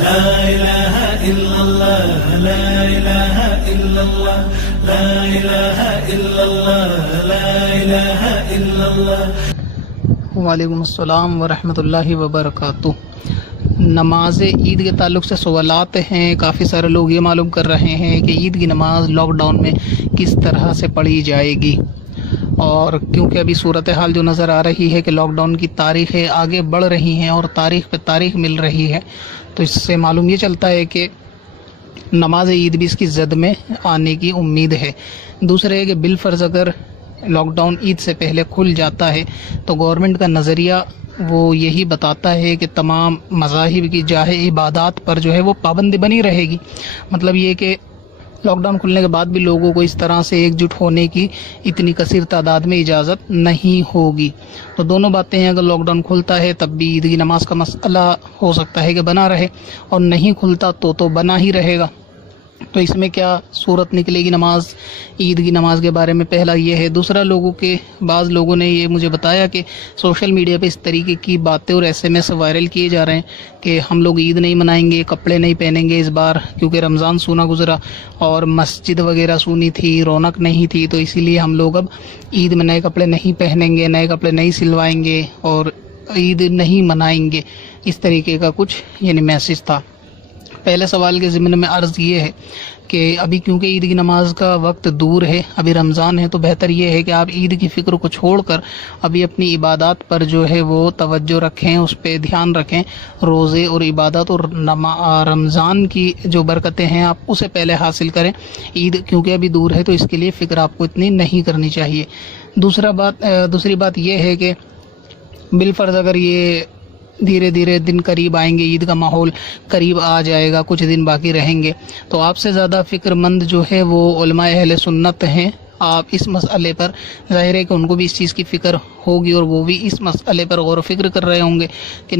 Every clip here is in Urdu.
لا الہ الا اللہ لا الہ الا اللہ لا الہ الا اللہ لا الہ الا اللہ۔ وعلیکم السلام ورحمۃ اللہ وبرکاتہ۔ نماز عید کے تعلق سے سوالات ہیں، کافی سارے لوگ یہ معلوم کر رہے ہیں کہ عید کی نماز لاک ڈاؤن میں کس طرح سے پڑھی جائے گی، اور کیونکہ ابھی صورتحال جو نظر آ رہی ہے کہ لاک ڈاؤن کی تاریخیں آگے بڑھ رہی ہیں اور تاریخ پہ تاریخ مل رہی ہے، تو اس سے معلوم یہ چلتا ہے کہ نماز عید بھی اس کی زد میں آنے کی امید ہے۔ دوسرے ہے کہ بالفرض اگر لاک ڈاؤن عید سے پہلے کھل جاتا ہے تو گورنمنٹ کا نظریہ وہ یہی بتاتا ہے کہ تمام مذاہب کی جاہ عبادات پر جو ہے وہ پابندی بنی رہے گی۔ مطلب یہ کہ لاک ڈاؤن کھلنے کے بعد بھی لوگوں کو اس طرح سے ایک جٹ ہونے کی اتنی کثیر تعداد میں اجازت نہیں ہوگی۔ تو دونوں باتیں ہیں، اگر لاک ڈاؤن کھلتا ہے تب بھی عید کی نماز کا مسئلہ ہو سکتا ہے کہ بنا رہے، اور نہیں کھلتا تو بنا ہی رہے گا۔ تو اس میں کیا صورت نکلے گی نماز عید کی نماز کے بارے میں؟ پہلا یہ ہے۔ دوسرا، بعض لوگوں نے یہ مجھے بتایا کہ سوشل میڈیا پہ اس طریقے کی باتیں اور SMS وائرل کیے جا رہے ہیں کہ ہم لوگ عید نہیں منائیں گے، کپڑے نہیں پہنیں گے اس بار، کیونکہ رمضان سونا گزرا اور مسجد وغیرہ سونی تھی، رونق نہیں تھی، تو اسی لیے ہم لوگ اب عید میں نئے کپڑے نہیں پہنیں گے، نئے کپڑے نہیں سلوائیں گے اور عید نہیں منائیں گے۔ اس طریقے کا کچھ میسج تھا۔ پہلے سوال کے ضمن میں عرض یہ ہے کہ ابھی کیونکہ عید کی نماز کا وقت دور ہے، ابھی رمضان ہے، تو بہتر یہ ہے کہ آپ عید کی فکر کو چھوڑ کر ابھی اپنی عبادات پر جو ہے وہ توجہ رکھیں، اس پہ دھیان رکھیں۔ روزے اور عبادت اور رمضان کی جو برکتیں ہیں آپ اسے پہلے حاصل کریں۔ عید کیونکہ ابھی دور ہے تو اس کے لیے فکر آپ کو اتنی نہیں کرنی چاہیے۔ دوسری بات یہ ہے کہ بالفرض اگر یہ دھیرے دھیرے دن قریب آئیں گے، عید کا ماحول قریب آ جائے گا، کچھ دن باقی رہیں گے، تو آپ سے زیادہ فکر مند جو ہے وہ علماء اہل سنت ہیں۔ آپ اس مسئلے پر، ظاہر ہے کہ ان کو بھی اس چیز کی فکر ہوگی اور وہ بھی اس مسئلے پر غور و فکر کر رہے ہوں گے کہ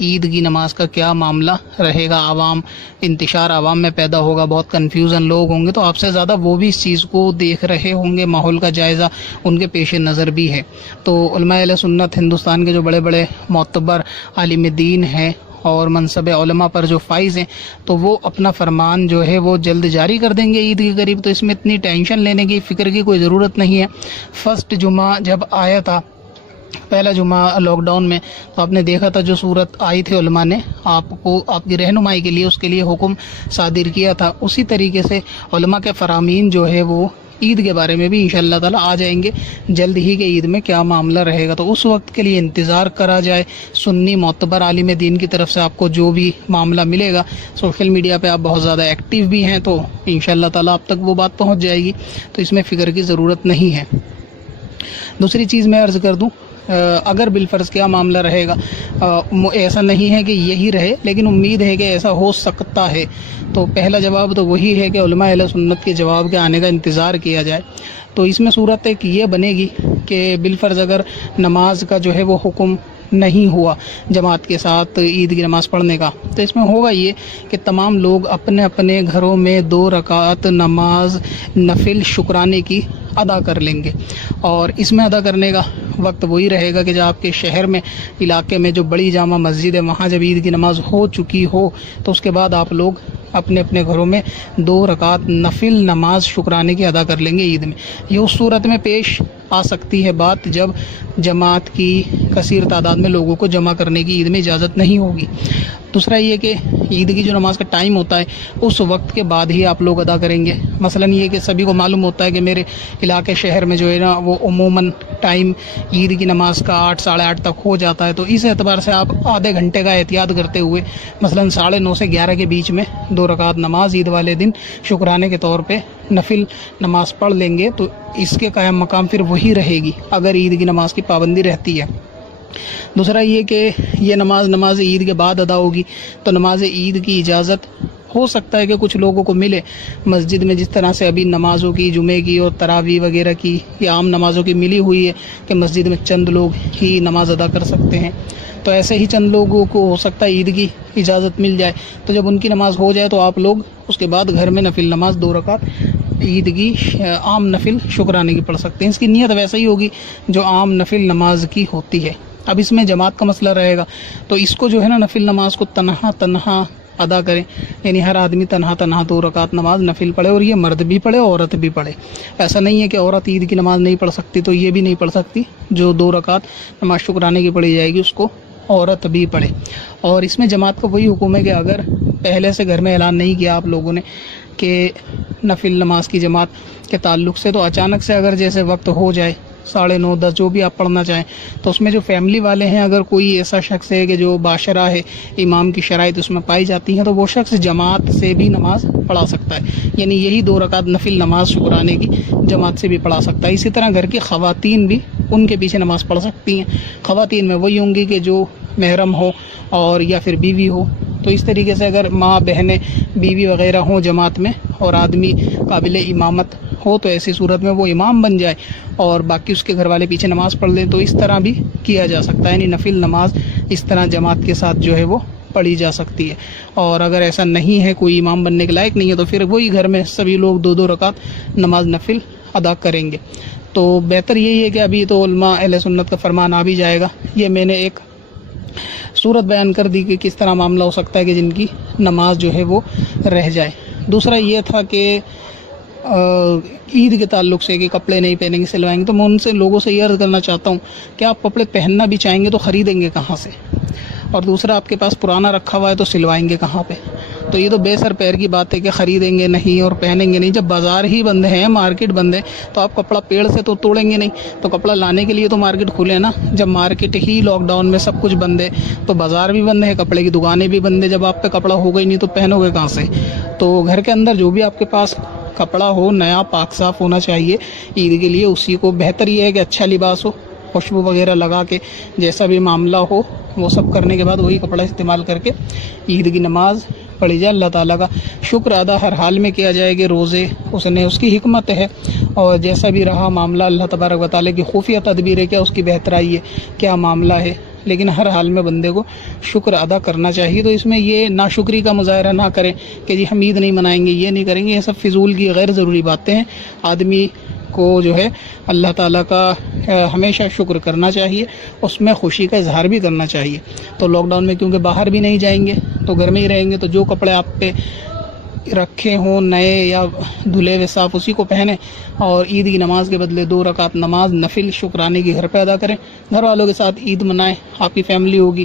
عید کی نماز کا کیا معاملہ رہے گا۔ انتشار عوام میں پیدا ہوگا، بہت کنفیوژن لوگ ہوں گے، تو آپ سے زیادہ وہ بھی اس چیز کو دیکھ رہے ہوں گے، ماحول کا جائزہ ان کے پیش نظر بھی ہے۔ تو علماء اہل سنت ہندوستان کے جو بڑے بڑے معتبر عالم دین ہیں اور منصب علماء پر جو فائز ہیں، تو وہ اپنا فرمان جو ہے وہ جلد جاری کر دیں گے عید کے قریب، تو اس میں اتنی ٹینشن لینے کی، فکر کی کوئی ضرورت نہیں ہے۔ فرسٹ جمعہ جب آیا تھا، پہلا جمعہ لاک ڈاؤن میں، تو آپ نے دیکھا تھا جو صورت آئی تھی، علماء نے آپ کو آپ کی رہنمائی کے لیے اس کے لیے حکم صادر کیا تھا۔ اسی طریقے سے علماء کے فرامین جو ہے وہ عید کے بارے میں بھی انشاءاللہ تعالی آ جائیں گے جلد ہی کہ عید میں کیا معاملہ رہے گا، تو اس وقت کے لیے انتظار کرا جائے۔ سنی معتبر عالم دین کی طرف سے آپ کو جو بھی معاملہ ملے گا، سوشل میڈیا پہ آپ بہت زیادہ ایکٹیو بھی ہیں، تو انشاءاللہ تعالی آپ تک وہ بات پہنچ جائے گی، تو اس میں فکر کی ضرورت نہیں ہے۔ دوسری چیز میں عرض کر دوں، اگر بالفرض کیا معاملہ رہے گا، ایسا نہیں ہے کہ یہی رہے، لیکن امید ہے کہ ایسا ہو سکتا ہے، تو پہلا جواب تو وہی ہے کہ علماء اہل سنت کے جواب کے آنے کا انتظار کیا جائے۔ تو اس میں صورت ایک یہ بنے گی کہ بالفرض اگر نماز کا جو ہے وہ حکم نہیں ہوا جماعت کے ساتھ عید کی نماز پڑھنے کا، تو اس میں ہوگا یہ کہ تمام لوگ اپنے اپنے گھروں میں 2 رکعت نماز نفل شکرانے کی ادا کر لیں گے، اور اس میں ادا کرنے کا وقت وہی رہے گا کہ جب آپ کے شہر میں، علاقے میں جو بڑی جامع مسجد ہے، وہاں جب عید کی نماز ہو چکی ہو، تو اس کے بعد آپ لوگ اپنے اپنے گھروں میں 2 رکعت نفل نماز شکرانے کی ادا کر لیں گے عید میں۔ یہ اس صورت میں پیش آ سکتی ہے بات جب جماعت کی کثیر تعداد میں لوگوں کو جمع کرنے کی عید میں اجازت نہیں ہوگی۔ دوسرا یہ کہ عید کی جو نماز کا ٹائم ہوتا ہے اس وقت کے بعد ہی آپ لوگ ادا کریں گے۔ مثلا یہ کہ سبھی کو معلوم ہوتا ہے کہ میرے علاقے شہر میں جو ہے نا وہ عموماً ٹائم عید کی نماز کا 8 ساڑھے 8 تک ہو جاتا ہے، تو اس اعتبار سے آپ آدھے گھنٹے کا احتیاط کرتے ہوئے مثلا 9:30 سے 11 کے بیچ میں 2 رکعت نماز عید والے دن شکرانے کے طور پہ نفل نماز پڑھ لیں گے، تو اس کے قائم مقام پھر وہی رہے گی اگر عید کی نماز کی پابندی رہتی ہے۔ دوسرا یہ کہ یہ نماز عید کے بعد ادا ہوگی، تو نماز عید کی اجازت ہو سکتا ہے کہ کچھ لوگوں کو ملے مسجد میں، جس طرح سے ابھی نمازوں کی، جمعے کی اور تراویح وغیرہ کی یا عام نمازوں کی ملی ہوئی ہے کہ مسجد میں چند لوگ ہی نماز ادا کر سکتے ہیں، تو ایسے ہی چند لوگوں کو ہو سکتا ہے عید کی اجازت مل جائے، تو جب ان کی نماز ہو جائے تو آپ لوگ اس کے بعد گھر میں نفل نماز 2 رکعت عید کی عام نفل شکرانے کی پڑھ سکتے ہیں۔ اس کی نیت ویسا ہی ہوگی جو عام نفل نماز کی ہوتی ہے۔ اب اس میں جماعت کا مسئلہ رہے گا، تو اس کو جو ہے نا نفل نماز کو تنہا ادا کریں، یعنی ہر آدمی تنہا تنہا 2 رکعت نماز نفل پڑھے، اور یہ مرد بھی پڑھے عورت بھی پڑھے۔ ایسا نہیں ہے کہ عورت عید کی نماز نہیں پڑھ سکتی تو یہ بھی نہیں پڑھ سکتی، جو 2 رکعت نماز شکرانے کی پڑھی جائے گی اس کو عورت بھی پڑھے۔ اور اس میں جماعت کا وہی حکم ہے کہ اگر پہلے سے گھر میں اعلان نہیں کیا آپ لوگوں نے کہ نفل نماز کی جماعت کے تعلق سے، تو اچانک سے اگر جیسے وقت ہو جائے 9:30 10 جو بھی آپ پڑھنا چاہیں، تو اس میں جو فیملی والے ہیں اگر کوئی ایسا شخص ہے کہ جو باشرہ ہے، امام کی شرائط اس میں پائی جاتی ہیں، تو وہ شخص جماعت سے بھی نماز پڑھا سکتا ہے، یعنی یہی 2 رکعت نفل نماز شکرانے کی جماعت سے بھی پڑھا سکتا ہے۔ اسی طرح گھر کی خواتین بھی ان کے پیچھے نماز پڑھ سکتی ہیں۔ خواتین میں وہی ہوں گی کہ جو محرم ہو اور یا پھر بیوی ہو، تو اس طریقے سے اگر ماں بہنیں بیوی وغیرہ ہوں جماعت میں اور آدمی قابل امامت ہو تو ایسی صورت میں وہ امام بن جائے اور باقی اس کے گھر والے پیچھے نماز پڑھ لیں، تو اس طرح بھی کیا جا سکتا ہے، یعنی نفل نماز اس طرح جماعت کے ساتھ جو ہے وہ پڑھی جا سکتی ہے۔ اور اگر ایسا نہیں ہے، کوئی امام بننے کے لائق نہیں ہے، تو پھر وہی گھر میں سبھی لوگ 2 رکعت نماز نفل ادا کریں گے۔ تو بہتر یہی ہے کہ ابھی تو علماء اہل سنت کا فرمان آ بھی جائے گا، یہ میں نے ایک صورت بیان کر دی کہ کس طرح معاملہ ہو سکتا ہے کہ جن کی نماز جو ہے وہ رہ جائے۔ دوسرا یہ تھا کہ عید کے تعلق سے کہ کپڑے نہیں پہنیں گے، سلوائیں گے، تو میں ان سے لوگوں سے یہ عرض کرنا چاہتا ہوں کہ آپ کپڑے پہننا بھی چاہیں گے تو خریدیں گے کہاں سے، اور دوسرا آپ کے پاس پرانا رکھا ہوا ہے تو سلوائیں گے کہاں پہ؟ تو یہ تو بے سر پیر کی بات ہے کہ خریدیں گے نہیں اور پہنیں گے نہیں۔ جب بازار ہی بند ہیں، مارکیٹ بند ہے، تو آپ کپڑا پیڑ سے تو توڑیں گے نہیں، تو کپڑا لانے کے لیے تو مارکیٹ کھلے نا۔ جب مارکیٹ ہی لاک ڈاؤن میں سب کچھ بند ہے تو بازار بھی بند ہے، کپڑے کی دکانیں بھی بند ہے، جب آپ پہ کپڑا ہوگا ہی نہیں تو پہنو گے کہاں سے؟ تو گھر کے اندر جو بھی آپ کے پاس کپڑا ہو نیا پاک صاف ہونا چاہیے عید کے لیے، اسی کو بہتر یہ ہے کہ اچھا لباس ہو، خوشبو وغیرہ لگا کے جیسا بھی معاملہ ہو وہ سب کرنے کے بعد وہی کپڑا استعمال کر کے عید کی نماز پڑھی جائے۔ اللہ تعالیٰ کا شکر ادا ہر حال میں کیا جائے کہ روزے اس کی حکمت ہے، اور جیسا بھی رہا معاملہ اللہ تبارک و تعالیٰ کی خفیہ تدبیر ہے، کیا اس کی بہترائی ہے، کیا معاملہ ہے، لیکن ہر حال میں بندے کو شکر ادا کرنا چاہیے۔ تو اس میں یہ ناشکری کا مظاہرہ نہ کریں کہ جی ہم عید نہیں منائیں گے، یہ نہیں کریں گے، یہ سب فضول کی غیر ضروری باتیں ہیں۔ آدمی کو جو ہے اللہ تعالیٰ کا ہمیشہ شکر کرنا چاہیے، اس میں خوشی کا اظہار بھی کرنا چاہیے۔ تو لاک ڈاؤن میں کیونکہ باہر بھی نہیں جائیں گے تو گھر میں ہی رہیں گے، تو جو کپڑے آپ پہ رکھے ہوں نئے یا دھلے ہوئے صاف اسی کو پہنیں، اور عید کی نماز کے بدلے 2 رکعت نماز نفل شکرانے کی گھر پہ ادا کریں، گھر والوں کے ساتھ عید منائیں۔ آپ کی فیملی ہوگی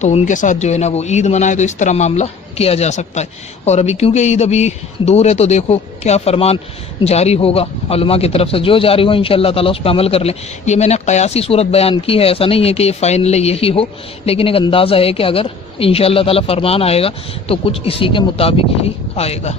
تو ان کے ساتھ جو ہے نا وہ عید منائے، تو اس طرح معاملہ کیا جا سکتا ہے۔ اور ابھی کیونکہ عید ابھی دور ہے تو دیکھو کیا فرمان جاری ہوگا علماء کی طرف سے، جو جاری ہو انشاءاللہ تعالیٰ اس پہ عمل کر لیں۔ یہ میں نے قیاسی صورت بیان کی ہے، ایسا نہیں ہے کہ یہ فائنل یہی ہو، لیکن ایک اندازہ ہے کہ اگر انشاءاللہ تعالیٰ فرمان آئے گا تو کچھ اسی کے مطابق ہی آئے گا۔